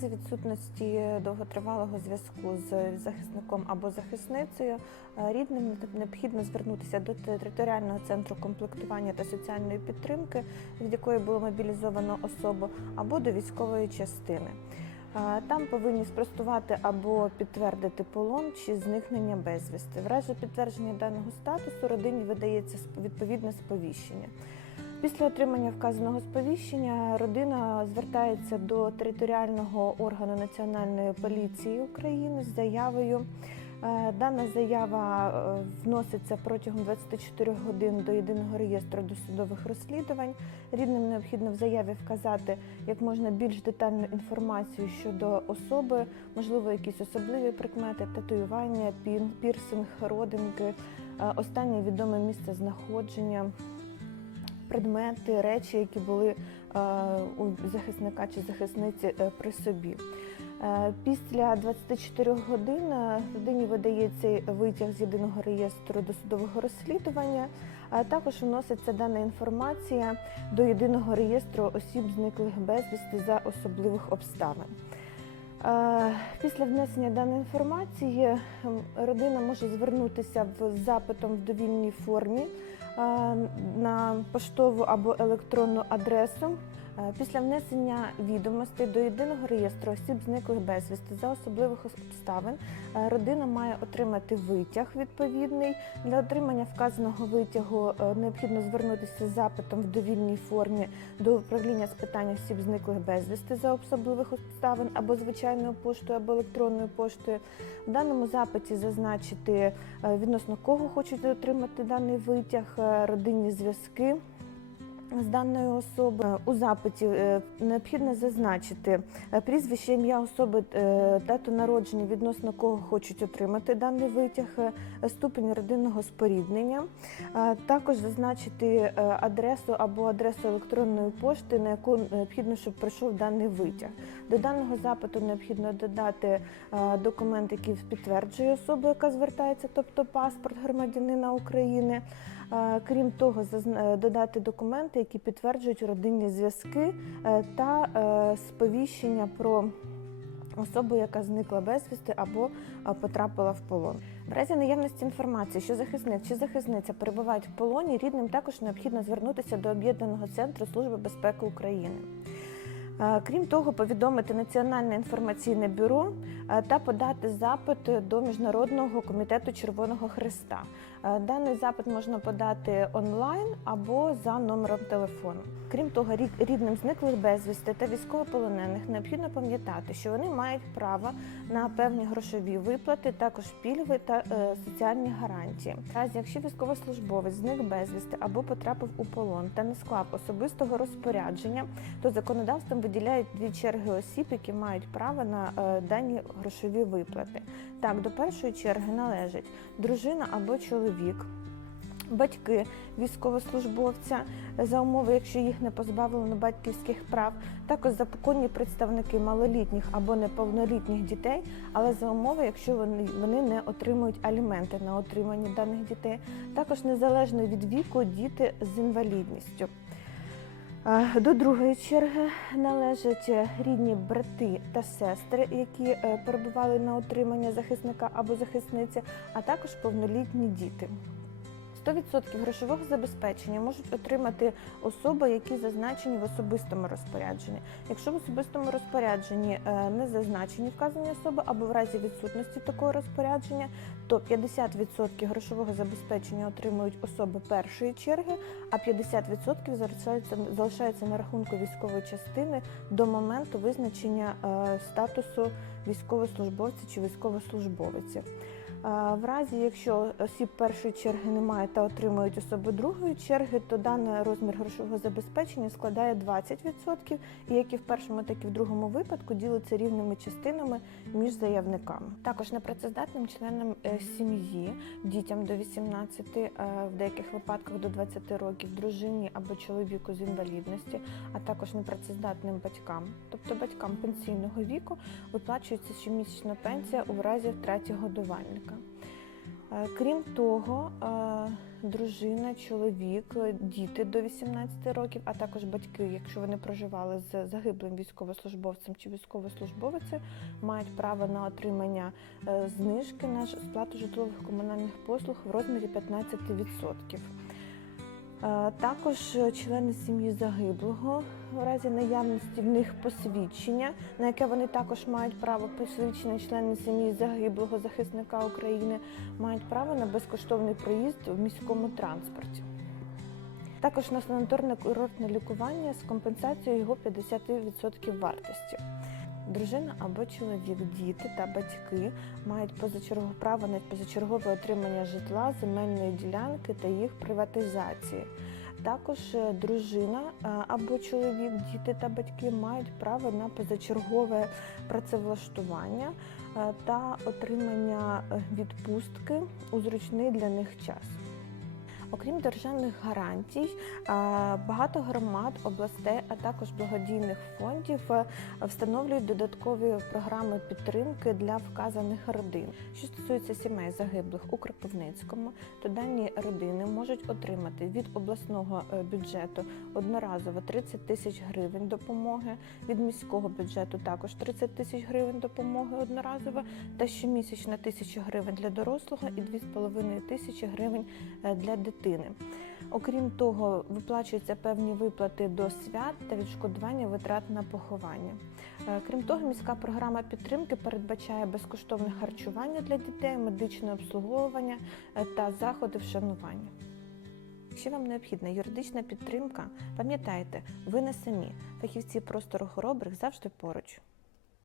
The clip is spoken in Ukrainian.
За відсутності довготривалого зв'язку з захисником або захисницею е, рідним необхідно звернутися до територіального центру комплектування та соціальної підтримки, від якої було мобілізовано особу, або до військової частини. Е, Там повинні спростувати або підтвердити полон чи зникнення безвісти. В разі підтвердження даного статусу родині видається відповідне сповіщення. Після отримання вказаного сповіщення родина звертається до територіального органу Національної поліції України з заявою. Е, Дана заява е, вноситься протягом 24 годин до єдиного реєстру досудових розслідувань. Рідним необхідно в заяві вказати як можна більш детальну інформацію щодо особи, можливо, якісь особливі прикмети, татуювання, пірсинг, родинки, е, останнє відоме місце знаходження предмети, речі, які були е, у захисника чи захисниці е, при собі. Е, Після 24 годин людині видається витяг з єдиного реєстру досудового розслідування, а також вноситься дана інформація до єдиного реєстру осіб, зниклих безвісти за особливих обставин. Після внесення даної інформації родина може звернутися в запитом в довільній формі на поштову або електронну адресу. Е, Після внесення відомостей до єдиного реєстру осіб зниклих безвісти за особливих обставин е, родина має отримати витяг відповідний. Для отримання вказаного витягу е, необхідно звернутися з запитом в довільній формі до управління з питань осіб зниклих безвісти за особливих обставин або звичайною поштою, або електронною поштою. В даному запиті зазначити відносно кого хочуть отримати даний витяг, родинні зв'язки. З даною особою у запиті е, необхідно зазначити е, прізвище, ім'я особи, е, дату народження, відносно кого хочуть отримати даний витяг, е, ступень родинного споріднення. Е, Також зазначити е, адресу або адресу електронної пошти, на яку необхідно, щоб пройшов даний витяг. До даного запиту необхідно додати е, документ, який підтверджує особу, яка звертається, тобто паспорт громадянина України. Е, Крім того, е, додати документи, які підтверджують родинні зв'язки е, та е, сповіщення про особу, яка зникла безвісти або е, потрапила в полон. В разі наявності інформації, що захисник чи захисниця перебувають в полоні, рідним також необхідно звернутися до об'єднаного центру Служби безпеки України. Крім того, повідомити Національне інформаційне бюро та подати запит до Міжнародного комітету Червоного Христа. Е, Даний запит можна подати онлайн або за номером телефону. Крім того, рід- рідним зниклих безвісти та військовополонених необхідно пам'ятати, що вони мають право на певні грошові виплати, також пільги та е, соціальні гарантії. Разі, якщо військовослужбовець зник безвісти або потрапив у полон та не склав особистого розпорядження, то законодавством виділяють дві черги осіб, які мають право на е, дані грошові виплати. Так, до першої черги належать дружина або чоловік. Батьки військовослужбовця за умови, якщо їх не позбавлено батьківських прав, також законні представники малолітніх або неповнолітніх дітей, але за умови, якщо вони, вони не отримують аліменти на отримання даних дітей, також незалежно від віку діти з інвалідністю. До другої черги належать е, рідні брати та сестри, які е, перебували на отримання захисника або захисниці, а також повнолітні діти. 100% грошового забезпечення можуть отримати особи, які зазначені в особистому розпорядженні. Якщо в особистому розпорядженні е, не зазначені вказані особи або в разі відсутності такого розпорядження, то 50% грошового забезпечення отримують особи першої черги, а 50% залишаються, на рахунку військової частини до моменту визначення е, статусу військовослужбовця чи військовослужбовиці. В разі, якщо осіб першої черги немає та отримують особи другої черги, то даний розмір грошового забезпечення складає 20%, і як і в першому, так і в другому випадку ділиться рівними частинами між заявниками. Також непрацездатним членам е, сім'ї, дітям до 18, е, в деяких випадках до 20 років, дружині або чоловіку з інвалідності, а також непрацездатним батькам, тобто батькам пенсійного віку, виплачується щомісячна пенсія у разі втраті годувальника. Е, Крім того, е, дружина, чоловік, діти до 18 років, а також батьки, якщо вони проживали з загиблим військовослужбовцем чи військовослужбовицею, мають право на отримання е, знижки на сплату житлових комунальних послуг в розмірі 15%. Е, Також е, члени сім'ї загиблого у разі наявності в них посвідчення, на яке вони також мають право посвідчення члени сім'ї загиблого захисника України, мають право на безкоштовний проїзд в міському транспорті. Також на санаторне курортне лікування з компенсацією його 50% вартості. Дружина або чоловік, діти та батьки мають позачергове право на позачергове отримання житла, земельної ділянки та їх приватизації. Також е, дружина е, або чоловік, діти та батьки мають право на позачергове працевлаштування е, та отримання відпустки у зручний для них час. Окрім державних гарантій, багато громад, областей, а також благодійних фондів е, встановлюють додаткові програми підтримки для вказаних родин. Що стосується сімей загиблих у Кропивницькому, то дані родини можуть отримати від обласного е, бюджету одноразово 30 тисяч гривень допомоги, від міського бюджету також 30 тисяч гривень допомоги одноразово, та щомісячна тисяча гривень для дорослого і 2,5 тисячі гривень е, для дитини. Окрім того, виплачуються певні виплати до свят та відшкодування витрат на поховання. Е, Крім того, міська програма підтримки передбачає безкоштовне харчування для дітей, медичне обслуговування е, та заходи вшанування. Якщо вам необхідна юридична підтримка, пам'ятайте, ви не самі. Фахівці простору хоробрих завжди поруч.